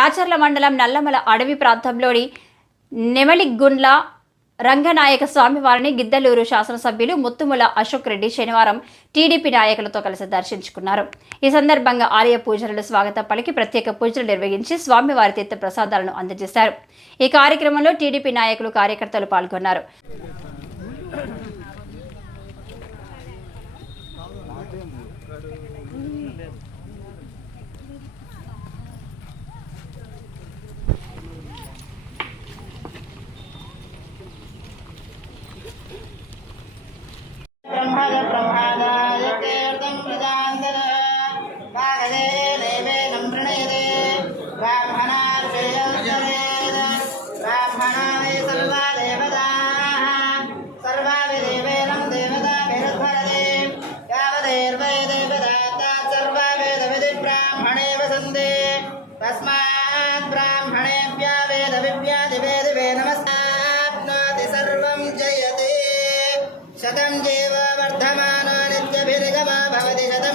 రాచర్ల మండలం నల్లమల అడవి ప్రాంతంలోని నెమలిగుండ్ల రంగనాయక స్వామివారిని గిద్దలూరు శాసనసభ్యులు ముత్తుముల అశోక్ రెడ్డి శనివారం టీడీపీ నాయకులతో కలిసి దర్శించుకున్నారు. ఈ సందర్భంగా ఆలయ పూజారులు స్వాగతం పలికి ప్రత్యేక పూజలు నిర్వహించి స్వామివారి తీర్థ ప్రసాదాలను అందజేశారు. ఈ కార్యక్రమంలో టీడీపీ నాయకులు, కార్యకర్తలు పాల్గొన్నారు. तस्मात् ब्राह्मणेभ्यः वेदविद्यादिवेदिवे नमस्ताप्नोति सर्वं जयते शतं जीव वर्धमानो नित्यभिर्गमो भवति शतं